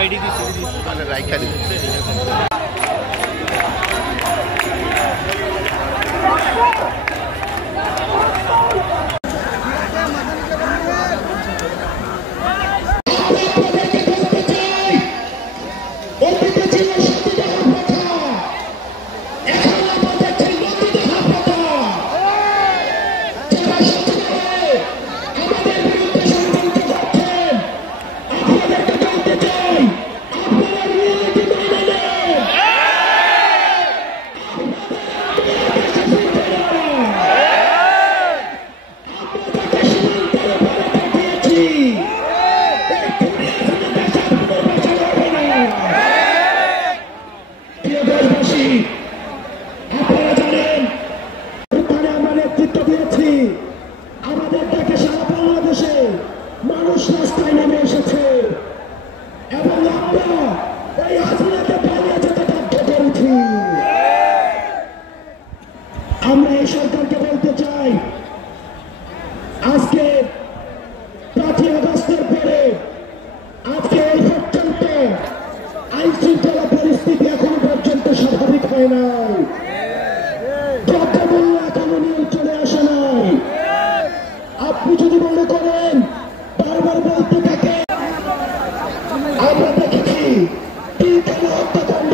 ID দিছি মানে রাইখা দিছে আমরা এই সরকারকে বলতে চাই আজকে 5ই আগস্টের পরে আজকে এই পর্যন্ত আইন শৃঙ্খলা পরিস্থিতি এখনো পর্যন্ত স্বাভাবিক হয় নাই, দ্রব্যমূল্য এখনো নিয়ন্ত্রণে আসে নাই। আপনি যদি মনে করেন বারবার বলতে থাকে, আমরা দেখেছি হত্যাকাণ্ড